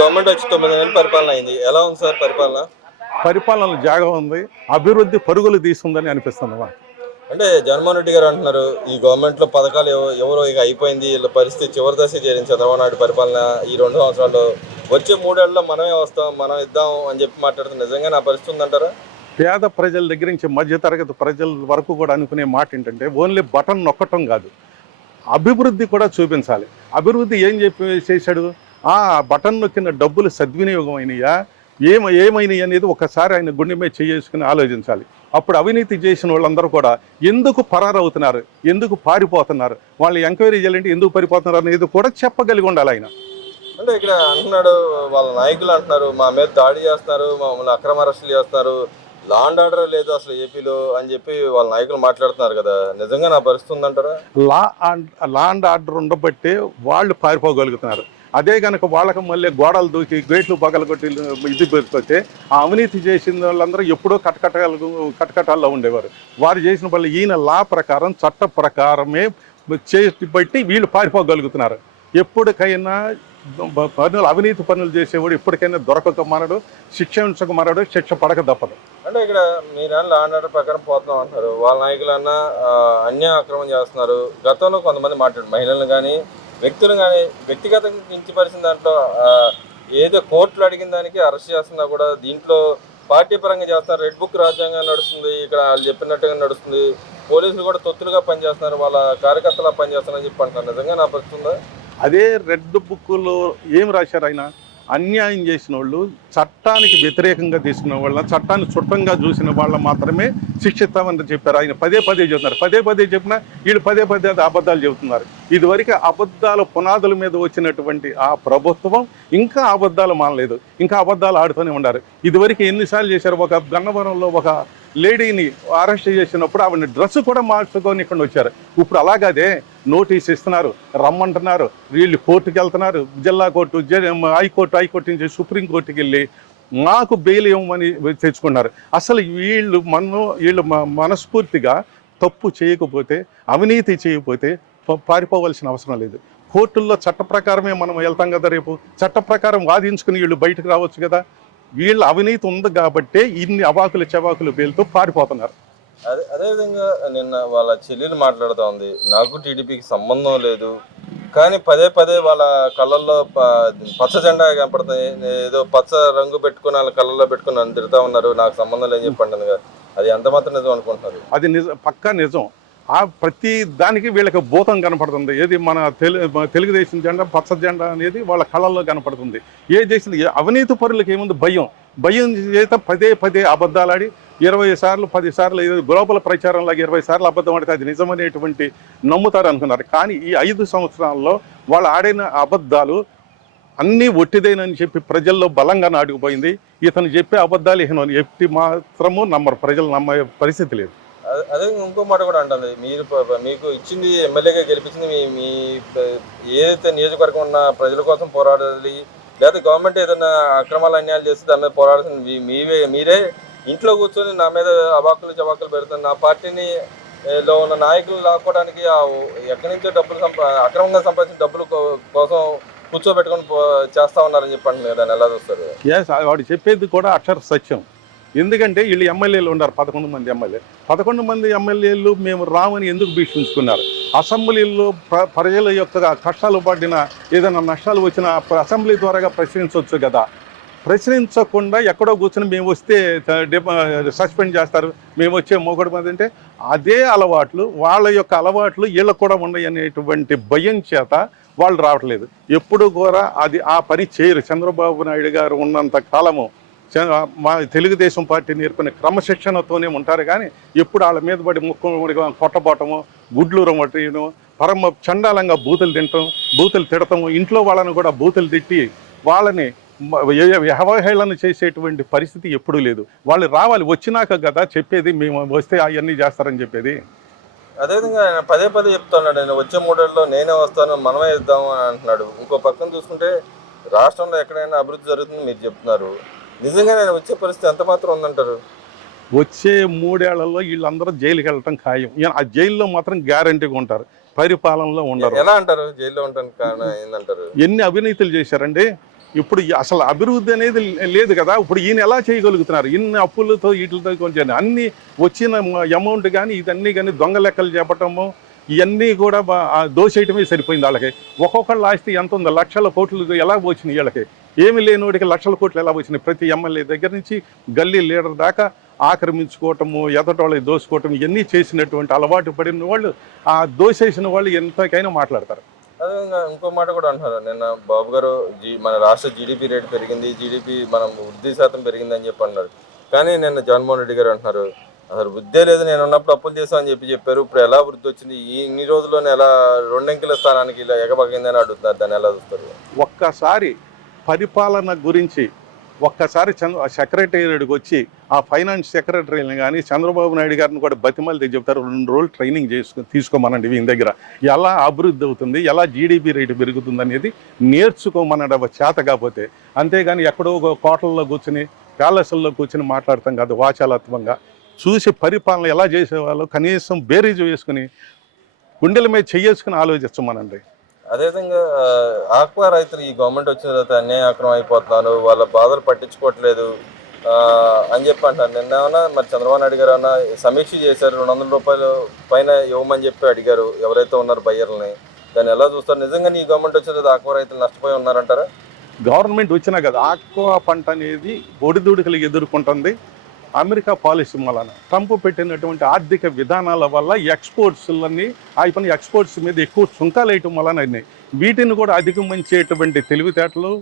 Government వచ్చి 9 నెలల పరిపాలన అయింది. ఎలా ఉంది సార్ పరిపాలన? పరిపాలన జాగా ఉంది, అభివృద్ధి పరుగులు తీస్తుందని అనిపిస్తుంది మాకు. అంటే జగన్మోహన్ రెడ్డి గారు అంటున్నారు, ఈ గవర్నమెంట్లో పథకాలు ఎవరో ఇక అయిపోయింది, వీళ్ళ పరిస్థితి చివరి దశ చేరింది చంద్రబాబు నాయుడు పరిపాలన ఈ 2 సంవత్సరాల్లో, వచ్చే 3 ఏళ్లలో మనమే వస్తాం, మనం ఇద్దాం అని చెప్పి మాట్లాడుతుంది. నిజంగా నా పరిస్థితి ఉందంటారా? పేద ప్రజల దగ్గర నుంచి మధ్యతరగతి ప్రజల వరకు కూడా అనుకునే మాట ఏంటంటే ఓన్లీ బటన్ నొక్కటం కాదు, అభివృద్ధి కూడా చూపించాలి. అభివృద్ధి ఏం చేశాడు? బటన్ నొక్కిన డబ్బులు సద్వినియోగం అయినాయా, ఏమైనాయి అనేది ఒకసారి ఆయన గుండె మీద చేసుకుని ఆలోచించాలి. అప్పుడు అవినీతి చేసిన వాళ్ళందరూ కూడా ఎందుకు పరారవుతున్నారు, ఎందుకు పారిపోతున్నారు, వాళ్ళు ఎంక్వైరీ చేయాలంటే ఎందుకు పారిపోతున్నారు అనేది కూడా చెప్పగలిగి ఉండాలి ఆయన. అంటే ఇక్కడ అంటున్నాడు, వాళ్ళ నాయకులు అంటున్నారు మా మీద దాడి చేస్తున్నారు, మమ్మల్ని అక్రమ అరెస్టులు చేస్తున్నారు, లా అండ్ ఆర్డర్ లేదు అసలు ఏపీలో అని చెప్పి వాళ్ళ నాయకులు మాట్లాడుతున్నారు కదా. నిజంగా నా పరిస్థితి ఉందంటారా? లా అండ్ ఆర్డర్ ఉండబట్టే వాళ్ళు పారిపోగలుగుతున్నారు. అదే కనుక వాళ్ళకి మళ్ళీ గోడలు దూకి గేట్లు పగలగొట్టి ఇది పెడితే ఆ అవినీతి చేసిన వాళ్ళందరూ ఎప్పుడో కటకటాల్లో ఉండేవారు. వారు చేసిన పనులు ఈయన లా ప్రకారం చట్ట ప్రకారమే చేసి బట్టి వీళ్ళు పారిపోగలుగుతున్నారు. ఎప్పటికైనా పనులు అవినీతి పనులు చేసేవాడు ఎప్పటికైనా దొరకక మానడు, శిక్షించక మానడు, శిక్ష పడక తప్పదు. అంటే ఇక్కడ మీరు లా అండ్ ఆర్డర్ ప్రకారం పోతున్నాం అంటారు, వాళ్ళ నాయకులన్నా అన్యాయ అక్రమం చేస్తున్నారు. గతంలో కొంతమంది మాట్లాడు మహిళలను కానీ వ్యక్తులు కానీ వ్యక్తిగతంగా కించపరిచిన దాంట్లో ఏదో కోర్టులు అడిగిన దానికి అరెస్ట్ చేస్తున్నా కూడా దీంట్లో పార్టీ పరంగా చేస్తున్నారు. రెడ్ బుక్ రాజ్యాంగం నడుస్తుంది, ఇక్కడ వాళ్ళు చెప్పినట్టుగా నడుస్తుంది, పోలీసులు కూడా తొత్తులుగా పనిచేస్తున్నారు, వాళ్ళ కార్యకర్తలా పనిచేస్తున్నారని చెప్పి అంటున్నారు. నిజంగా నా పరిస్థితుందా? అదే రెడ్ బుక్లో ఏం రాశారు? ఆయన అన్యాయం చేసిన వాళ్ళు, చట్టానికి వ్యతిరేకంగా తీసుకున్న వాళ్ళ, చట్టాన్ని చుట్టంగా చూసిన వాళ్ళ మాత్రమే శిక్షిస్తామని చెప్పారు. ఆయన పదే చెబుతున్నారు. పదే చెప్పినా వీళ్ళు పదే అబద్ధాలు చెబుతున్నారు. ఇదివరకు అబద్ధాల పునాదుల మీద వచ్చినటువంటి ఆ ప్రభుత్వం ఇంకా అబద్ధాలు మానలేదు, ఇంకా అబద్ధాలు ఆడుతూనే ఉన్నారు. ఇదివరకు ఎన్నిసార్లు చేశారు? ఒక గన్నవరంలో ఒక లేడీని అరెస్ట్ చేసినప్పుడు ఆవిడ డ్రెస్ కూడా మార్చుకొని ఇక్కడ వచ్చారు. ఇప్పుడు అలాగదే నోటీస్ ఇస్తున్నారు, రమ్మంటున్నారు, వీళ్ళు కోర్టుకి వెళ్తున్నారు, జిల్లా కోర్టు, హైకోర్టు నుంచి సుప్రీంకోర్టుకి వెళ్ళి మాకు బెయిల్ ఇవ్వమని తెచ్చుకున్నారు. అసలు వీళ్ళు మనస్ఫూర్తిగా తప్పు చేయకపోతే, అవినీతి చేయకపోతే పారిపోవాల్సిన అవసరం లేదు. కోర్టుల్లో చట్ట ప్రకారమే మనం వెళ్తాం కదా. రేపు చట్ట ప్రకారం వాదించుకుని వీళ్ళు బయటకు రావచ్చు కదా. వీళ్ళ అవినీతి ఉంది కాబట్టే ఇన్ని అవాకులు చెవాకులు పేలుతూ పారిపోతున్నారు. అదేవిధంగా నిన్న వాళ్ళ చెల్లెలు మాట్లాడుతూ ఉంది, నాకు టీడీపీకి సంబంధం లేదు, కానీ పదే వాళ్ళ కళ్ళల్లో పచ్చ జెండా కనపడుతుంది, ఏదో పచ్చ రంగు పెట్టుకుని వాళ్ళ కళ్ళల్లో పెట్టుకుని నన్ను తిరుగుతూ ఉన్నారు, నాకు సంబంధం లేదని చెప్పండి కదా. అది ఎంత మాత్రం నిజం అనుకుంటున్నారు? అది నిజం, పక్కా నిజం. ప్రతి దానికి వీళ్ళకి భూతం కనపడుతుంది. ఏది మన తెలుగుదేశం జెండా, పచ్చ జెండా అనేది వాళ్ళ కళల్లో కనపడుతుంది. ఏ చేసింది అవినీతి పరులకు ఏముంది? భయం చేత పదే అబద్ధాలాడి 20 సార్లు 10 సార్లు గ్లోబల్ ప్రచారంలాగా 20 సార్లు అబద్ధం ఆడితే అది నిజమనేటువంటి నమ్ముతారు అనుకున్నారు. కానీ ఈ 5 సంవత్సరాల్లో వాళ్ళు ఆడిన అబద్ధాలు అన్నీ ఒట్టిదేనని చెప్పి ప్రజల్లో బలంగా నాటుకుపోయింది. ఇతను చెప్పే అబద్ధాలు ఎట్టి మాత్రము నమ్మరు, ప్రజలు నమ్మే పరిస్థితి లేదు. అదే ఇంకో మాట కూడా అంటుంది, మీకు ఇచ్చింది ఎమ్మెల్యేగా గెలిపించింది మీ ఏదైతే నియోజకవర్గం ఉన్న ప్రజల కోసం పోరాడాలి, లేదా గవర్నమెంట్ ఏదైనా అక్రమాలు అన్యాయాలు చేస్తే దాని మీద పోరాడాల్సింది మీరే ఇంట్లో కూర్చొని నా మీద అవాకులు చవాకులు పెడుతున్న నా పార్టీని లో ఉన్న నాయకులు లాక్కోవడానికి ఎక్కడి నుంచో డబ్బులు అక్రమంగా సంపాదించిన డబ్బుల కోసం కూర్చోబెట్టుకొని చేస్తా ఉన్నారని చెప్పండి కదా. ఎలా చూస్తారు? వాడు చెప్పేది కూడా అక్షర సత్యం. ఎందుకంటే వీళ్ళు ఎమ్మెల్యేలు ఉన్నారు, 11 మంది ఎమ్మెల్యేలు. 11 మంది ఎమ్మెల్యేలు మేము రామని ఎందుకు భీషించుకున్నారు? అసెంబ్లీలో ప్రజల యొక్క కష్టాలు పడిన ఏదైనా నష్టాలు వచ్చినా అసెంబ్లీ ద్వారాగా ప్రశ్నించవచ్చు కదా. ప్రశ్నించకుండా ఎక్కడో కూర్చొని మేము వస్తే సస్పెండ్ చేస్తారు, మేము వచ్చే మొగడు మంది అంటే అదే అలవాట్లు, వాళ్ళ యొక్క అలవాట్లు వీళ్ళకు కూడా ఉన్నాయి అనేటువంటి భయం చేత వాళ్ళు రావట్లేదు. ఎప్పుడు కూడా ఆ పని చేయరు. చంద్రబాబు నాయుడు గారు ఉన్నంత కాలము మా తెలుగుదేశం పార్టీ నేర్పిన క్రమశిక్షణతోనే ఉంటారు. కానీ ఎప్పుడు వాళ్ళ మీద పడి ముక్కు కొట్టబోటము, గుడ్లు రొమ్మటను, పరమ చండాలంగా బూతులు తిడతాము, ఇంట్లో వాళ్ళని కూడా బూతులు తిట్టి వాళ్ళని అవహేళన చేసేటువంటి పరిస్థితి ఎప్పుడూ లేదు. వాళ్ళు రావాలి, వచ్చినాక కదా చెప్పేది, మేము వస్తే అవన్నీ చేస్తారని చెప్పేది. అదేవిధంగా ఆయన పదే చెప్తున్నాడు, నేను వచ్చే 3 ఏళ్ళలో నేనే వస్తాను, మనమే ఇద్దాము అని అంటున్నాడు. ఇంకో పక్కన చూసుకుంటే రాష్ట్రంలో ఎక్కడైనా అభివృద్ధి జరుగుతుంది మీరు చెప్తున్నారు. నిజంగా నేను వచ్చే పరిస్థితి ఎంత మాత్రం ఉందంటారు? వచ్చే 3 ఏళ్లలో వీళ్ళందరూ జైలుకి వెళ్ళటం ఖాయం. ఆ జైల్లో మాత్రం గ్యారంటీగా ఉంటారు, పరిపాలనలో ఉండరు. ఎలా అంటారు జైల్లో ఉండడానికి కారణం ఏంటంటారు? ఎన్ని అవినీతులు చేశారండి. ఇప్పుడు అసలు అభివృద్ధి అనేది లేదు కదా. ఇప్పుడు ఈయన ఎలా చేయగలుగుతున్నారు? ఇన్ని అప్పులతో వీటితో కొంచెం అన్ని వచ్చిన అమౌంట్ కానీ ఇదన్నీ కానీ దొంగ లెక్కలు చెప్పటము ఇవన్నీ కూడా దోసేయటమే సరిపోయింది వాళ్ళకి. ఒక్కొక్కళ్ళ ఆస్తి ఎంత ఉందో, లక్షల కోట్లు ఎలా వచ్చినాయి వీళ్ళకి? ఏమి లేనివాడికి లక్షల కోట్లు ఎలా వచ్చినాయి? ప్రతి ఎమ్మెల్యే దగ్గర నుంచి గల్లీ లీడర్ దాకా ఆక్రమించుకోవటము, ఎదటోళ్ళకి దోసుకోవటం ఇవన్నీ చేసినటువంటి అలవాటు పడిన వాళ్ళు, ఆ దోసేసిన వాళ్ళు ఎంతకైనా మాట్లాడతారు. అదేవిధంగా ఇంకో మాట కూడా అంటున్నారు, నిన్న బాబు గారు మన రాష్ట్ర జీడిపి రేటు పెరిగింది, జీడిపి మనం వృద్ధి శాతం పెరిగింది అని చెప్పి అన్నారు. కానీ నిన్న జగన్మోహన్ రెడ్డి గారు అంటున్నారు అసలు వృద్ధే లేదు, నేను ఉన్నప్పుడు అప్పులు చేశామని చెప్పారు. ఇప్పుడు ఎలా వృద్ధి వచ్చింది? ఇన్ని రోజుల్లోనే ఎలా 2 అంకెల స్థానానికి ఇలా ఎగబగిందని అడుగుతున్నారు. దాన్ని ఎలా చూస్తారు? ఒక్కసారి పరిపాలన గురించి ఒక్కసారి సెక్రటేరియట్కి వచ్చి ఆ ఫైనాన్స్ సెక్రటరీని కానీ చంద్రబాబు నాయుడు గారిని కూడా బతిమల్లి చెప్తారు, 2 రోజులు ట్రైనింగ్ తీసుకోమనండి వీని దగ్గర, ఎలా అభివృద్ధి అవుతుంది, ఎలా జీడిపి రేటు పెరుగుతుంది అనేది నేర్చుకోమనడం చేత కాకపోతే. అంతేగాని ఎక్కడో కోటల్లో కూర్చుని ప్యాలెస్ల్లో కూర్చుని మాట్లాడతాం కాదు, వాచాలత్వంగా చూసి పరిపాలన ఎలా చేసేవాళ్ళు కనీసం బేరీజు వేసుకుని గుండెల మీద చెయ్యేసుకుని ఆలోచించమనండి. అదేవిధంగా ఆక్వా రైతులు ఈ గవర్నమెంట్ వచ్చిన తర్వాత అన్యాయక్రమం అయిపోతున్నారు, వాళ్ళ బాధలు పట్టించుకోవట్లేదు అని చెప్పి అంటారు. నిన్న ఏమన్నా మరి చంద్రబాబు నాయుడు గారు ఏమన్నా సమీక్ష చేశారు, 200 రూపాయలు పైన ఇవ్వమని చెప్పి అడిగారు ఎవరైతే ఉన్నారో బయ్యర్లని. దాన్ని ఎలా చూస్తారు? నిజంగా ఈ గవర్నమెంట్ వచ్చిన తర్వాత ఆక్వా రైతులు నష్టపోయి ఉన్నారంటారా? గవర్నమెంట్ వచ్చినా కదా ఆక్వా పంట అనేది ఒడిదుడుకులు ఎదుర్కొంటుంది. అమెరికా పాలసీ వలన, ట్రంప్ పెట్టినటువంటి ఆర్థిక విధానాల వల్ల ఎక్స్పోర్ట్స్లన్నీ అయిపోయిన, ఎక్స్పోర్ట్స్ మీద ఎక్కువ సుంకాలు వేయటం వలన అయినాయి. వీటిని కూడా అధిగమించేటువంటి తెలివితేటలు,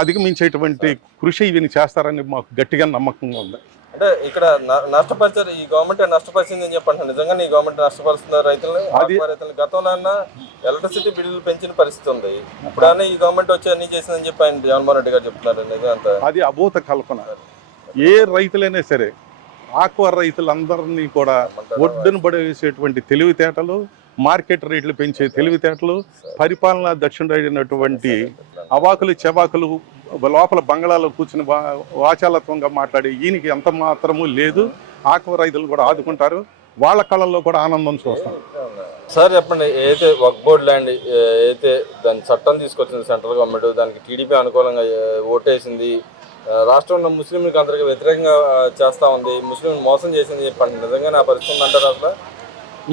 అధిగమించేటువంటి కృషి వీని చేస్తారని మాకు గట్టిగా నమ్మకంగా ఉంది. అంటే ఇక్కడ నష్టపరిచారు, ఈ గవర్నమెంట్ నష్టపరిచింది అని చెప్పంటారు. నిజంగా ఈ గవర్నమెంట్ నష్టపరుస్తున్నారు రైతులని? గతంలో ఎలక్ట్రిసిటీ బిల్లులు పెంచిన పరిస్థితి ఉంది, ఇప్పుడైనా ఈ గవర్నమెంట్ వచ్చి అన్ని చేసిందని చెప్పి ఆయన జగన్మోహన్ రెడ్డి గారు చెప్తున్నారు. నిజంగా అది అభూత కల్పన. ఏ రైతులైనా సరే ఆక్వా రైతులందరినీ కూడా ఒడ్డున పడేసేటువంటి తెలివితేటలు, మార్కెట్ రేట్లు పెంచే తెలివితేటలు, పరిపాలనా దక్షిణుడైనటువంటి అవాకులు చెవాకులు లోపల బంగాళాలో కూర్చుని వాచాలత్వంగా మాట్లాడి ఈయనకి ఎంత మాత్రము లేదు. ఆక్వా రైతులు కూడా ఆదుకుంటారు, వాళ్ళ కళల్లో కూడా ఆనందం చూస్తాం. సార్ చెప్పండి, ఏదైతే వక్ఫ్ బోర్డ్ ల్యాండ్ ఏదైతే దాని చట్టం తీసుకొచ్చింది సెంట్రల్ గవర్నమెంట్, దానికి టీడీపీ అనుకూలంగా ఓటేసింది, రాష్ట్రంలో ముస్లింలకు అందరికీ వ్యతిరేకంగా చేస్తూ ఉంది, ముస్లింలు మోసం చేసింది చెప్పండి, నిజంగా నా పరిస్థితి అంటారు? అసలు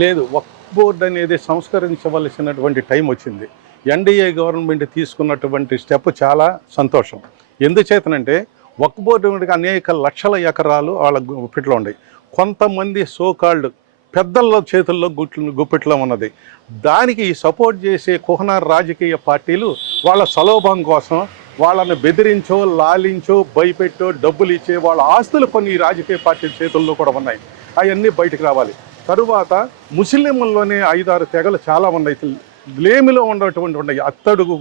లేదు. వక్ఫ్ బోర్డు అనేది సంస్కరించవలసినటువంటి టైం వచ్చింది. ఎన్డీఏ గవర్నమెంట్ తీసుకున్నటువంటి స్టెప్ చాలా సంతోషం. ఎందుచేతనంటే వక్ఫ్ బోర్డు అనేక లక్షల ఎకరాలు వాళ్ళ గుప్పిట్లో ఉన్నాయి. కొంతమంది సోకాల్డ్ పెద్దల చేతుల్లో గుప్పిట్లో ఉన్నది. దానికి సపోర్ట్ చేసే కుహనార్ రాజకీయ పార్టీలు వాళ్ళ సలోభం కోసం వాళ్ళని బెదిరించో, లాలించో, భయపెట్టో, డబ్బులు ఇచ్చే వాళ్ళ ఆస్తులు కొన్ని రాజకీయ పార్టీల చేతుల్లో కూడా ఉన్నాయి. అవన్నీ బయటకు రావాలి. తరువాత ముస్లింల్లోనే 5-6 తెగలు చాలా ఉన్నాయి, లేమిలో ఉన్నటువంటి అత్తడుగు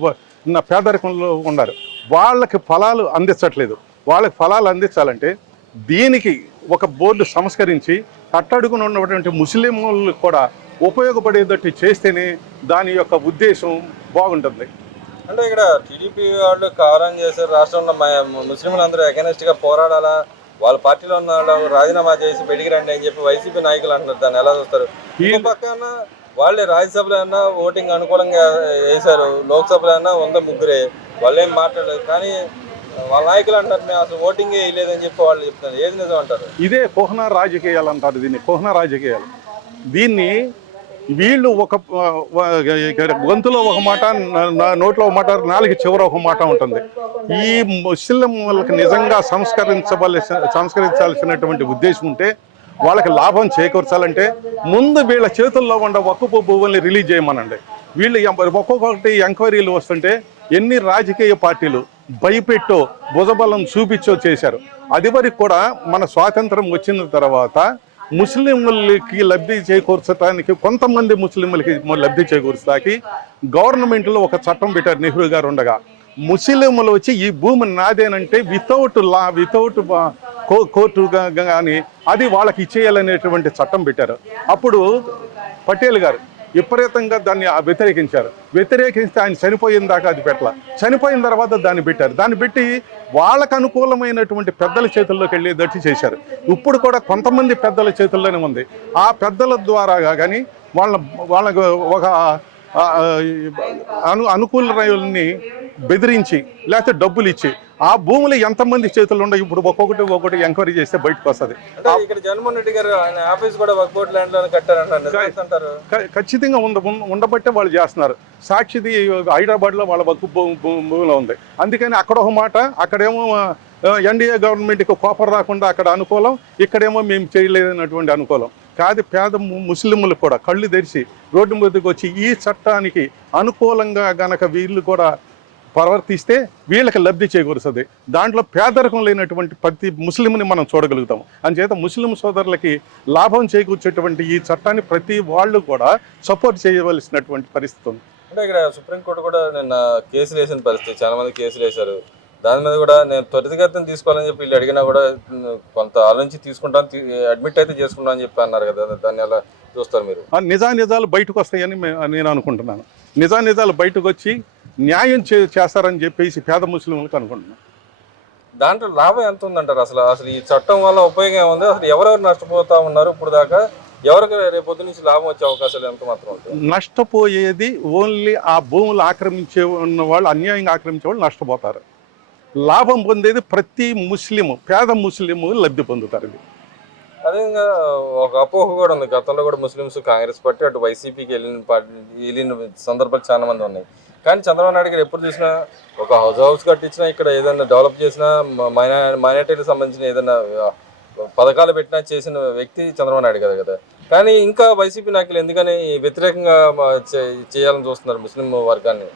పేదరికంలో ఉన్నారు. వాళ్ళకి ఫలాలు అందించట్లేదు. వాళ్ళకి ఫలాలు అందించాలంటే దీనికి ఒక బోర్డు సంస్కరించి అట్టడుగున ఉన్నటువంటి ముస్లింలకు కూడా ఉపయోగపడేటట్టు చేస్తేనే దాని యొక్క ఉద్దేశం బాగుంటుంది. అంటే ఇక్కడ టీడీపీ వాళ్ళు కారం చేశారు, రాష్ట్రంలో ముస్లింలందరూ అగెనెస్ట్గా పోరాడాలా, వాళ్ళ పార్టీలో ఉన్న వాళ్ళు రాజీనామా చేసి బయటికి రండి అని చెప్పి వైసీపీ నాయకులు అంటున్నారు. దాన్ని ఎలా చూస్తారు? ఈ పక్కన వాళ్ళే రాజ్యసభలో అయినా ఓటింగ్ అనుకూలంగా వేశారు, లోక్సభలో అయినా 103 వాళ్ళేం మాట్లాడలేదు. కానీ వాళ్ళ నాయకులు అంటారు మేము అసలు ఓటింగ్ వేయలేదని చెప్పి వాళ్ళు చెప్తున్నారు. ఏది నిజం అంటారు? ఇదే కుహనా రాజకీయాలు అంటారు. దీన్ని కుహనా రాజకీయాలు. దీన్ని వీళ్ళు ఒక గొంతులో ఒక మాట, నోట్లో ఒక మాట, నాలుగు చివర ఒక మాట ఉంటుంది. ఈ ముస్లిం వాళ్ళకి నిజంగా సంస్కరించాల్సినటువంటి ఉద్దేశం ఉంటే, వాళ్ళకి లాభం చేకూర్చాలంటే ముందు వీళ్ళ చేతుల్లో ఉన్న వక్ఫ్ భూముల్ని రిలీజ్ చేయమనండి. వీళ్ళు ఒక్కొక్కటి ఎంక్వైరీలు వస్తుంటే ఎన్ని రాజకీయ పార్టీలు భయపెట్టో, భుజబలం చూపించో చేశారు. అది వరకు కూడా మన స్వాతంత్రం వచ్చిన తర్వాత ముస్లింలకి లబ్ధి చేకూర్చడానికి, కొంతమంది ముస్లింలకి లబ్ధి చేకూర్చడానికి గవర్నమెంట్లో ఒక చట్టం పెట్టారు నెహ్రూ గారు ఉండగా. ముస్లింలు వచ్చి ఈ భూమి నాదేనంటే వితౌట్ లా, వితౌట్ కోర్టు కానీ అది వాళ్ళకి ఇచ్చేయాలనేటువంటి చట్టం పెట్టారు. అప్పుడు పటేల్ గారు విపరీతంగా దాన్ని వ్యతిరేకించారు. వ్యతిరేకిస్తే ఆయన చనిపోయిన దాకా అది పెట్టాల. చనిపోయిన తర్వాత దాన్ని పెట్టారు. దాన్ని పెట్టి వాళ్ళకు అనుకూలమైనటువంటి పెద్దల చేతుల్లోకి వెళ్ళేటట్టు చేశారు. ఇప్పుడు కూడా కొంతమంది పెద్దల చేతుల్లోనే ఉంది. ఆ పెద్దల ద్వారాగా కానీ వాళ్ళకు ఒక అనుకూల రైతుల్ని బెదిరించి లేకపోతే డబ్బులు ఇచ్చి ఆ భూములు ఎంతమంది చేతులు ఉండవు. ఇప్పుడు ఒక్కొక్కటి ఎంక్వైరీ చేస్తే బయటకు వస్తుంది. అంటే ఇక్కడ జగన్మోహన్ రెడ్డి గారు ఆయన ఆఫీస్ కూడా వక్బోర్డ్ ల్యాండ్ లో కట్టారంటారు. ఖచ్చితంగా ఉండబట్టే వాళ్ళు చేస్తున్నారు. సాక్షిది హైదరాబాద్లో వాళ్ళ వక్కు భూమిలో ఉంది. అందుకని అక్కడ ఒక మాట, అక్కడేమో ఎన్డీఏ గవర్నమెంట్కి కోపం రాకుండా అక్కడ అనుకూలం, ఇక్కడేమో మేము చేయలేదన్నటువంటి అనుకూలం కాదు. పేద ముస్లింలకు కూడా కళ్ళు తెరిచి రోడ్డు మీదకి వచ్చి ఈ చట్టానికి అనుకూలంగా గనక వీళ్ళు కూడా ప్రవర్తిస్తే వీళ్ళకి లబ్ధి చేకూరుస్తుంది. దాంట్లో పేదరికం లేనటువంటి ప్రతి ముస్లింని మనం చూడగలుగుతాం. అందుచేత ముస్లిం సోదరులకి లాభం చేకూర్చేటువంటి ఈ చట్టాన్ని ప్రతి వాళ్ళు కూడా సపోర్ట్ చేయవలసినటువంటి పరిస్థితి ఉంది. అంటే ఇక్కడ సుప్రీంకోర్టు కూడా నిన్న కేసులు వేసిన పరిస్థితి, చాలా మంది కేసులు వేశారు. దాని మీద కూడా నేను త్వరితగతిన తీసుకోవాలని చెప్పి వీళ్ళు అడిగినా కూడా కొంత ఆలోచించి తీసుకుంటాను, అడ్మిట్ అయితే చేసుకుంటాను అని చెప్పి అన్నారు కదా. దాన్ని ఎలా చూస్తారు మీరు? నిజాలు బయటకు వస్తాయని నేను అనుకుంటున్నాను. నిజాలు బయటకు వచ్చి న్యాయం చేస్తారని చెప్పేసి పేద ముస్లింలకు అనుకుంటున్నాను. దాంట్లో లాభం ఎంత ఉందంటారు? అసలు ఈ చట్టం వల్ల ఉపయోగం ఏముంది? అసలు ఎవరెవరు నష్టపోతా ఉన్నారు ఇప్పుడు దాకా? ఎవరికి రేపు పొద్దు నుంచి లాభం వచ్చే అవకాశాలు ఎంత మాత్రం ఉంటాయి? నష్టపోయేది ఓన్లీ ఆ భూములు ఆక్రమించే ఉన్న వాళ్ళు, అన్యాయంగా ఆక్రమించే వాళ్ళు నష్టపోతారు. లాభం పొందేది ప్రతి ముస్లిము, పేద ముస్లిము లబ్ధి పొందుతారు. ఇది అదేవిధంగా ఒక అపోహ కూడా ఉంది, గతంలో కూడా ముస్లిమ్స్ కాంగ్రెస్ పార్టీ అటు వైసీపీకి వెళ్ళిన సందర్భాలు చాలా మంది ఉన్నాయి. కానీ చంద్రబాబు నాయుడు గారు ఎప్పుడు చూసినా ఒక హౌస్ కట్టించినా, ఇక్కడ ఏదైనా డెవలప్ చేసినా, మైనార్టీలకు సంబంధించిన ఏదైనా పథకాలు పెట్టినా చేసిన వ్యక్తి చంద్రబాబు నాయుడు గారు కదా. కానీ ఇంకా వైసీపీ నాయకులు ఎందుకని వ్యతిరేకంగా చేయాలని చూస్తున్నారు ముస్లిం వర్గాన్ని?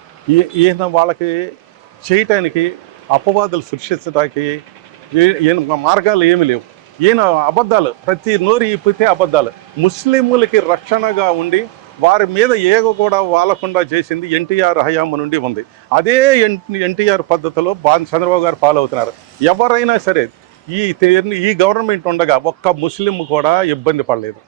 ఈయన వాళ్ళకి చేయటానికి, అపవాదులు సృష్టించడానికి ఈయన మార్గాలు ఏమి లేవు. ఈయన అబద్ధాలు, ప్రతి నోరు ఇప్పితే అబద్ధాలు. ముస్లింలకి రక్షణగా ఉండి వారి మీద ఏగ కూడా వాలకుండా చేసింది ఎన్టీఆర్ హయాము నుండి ఉంది. అదే ఎన్టీఆర్ పద్ధతిలో చంద్రబాబు గారు ఫాలో అవుతున్నారు. ఎవరైనా సరే ఈ గవర్నమెంట్ ఉండగా ఒక్క ముస్లిం కూడా ఇబ్బంది పడలేదు.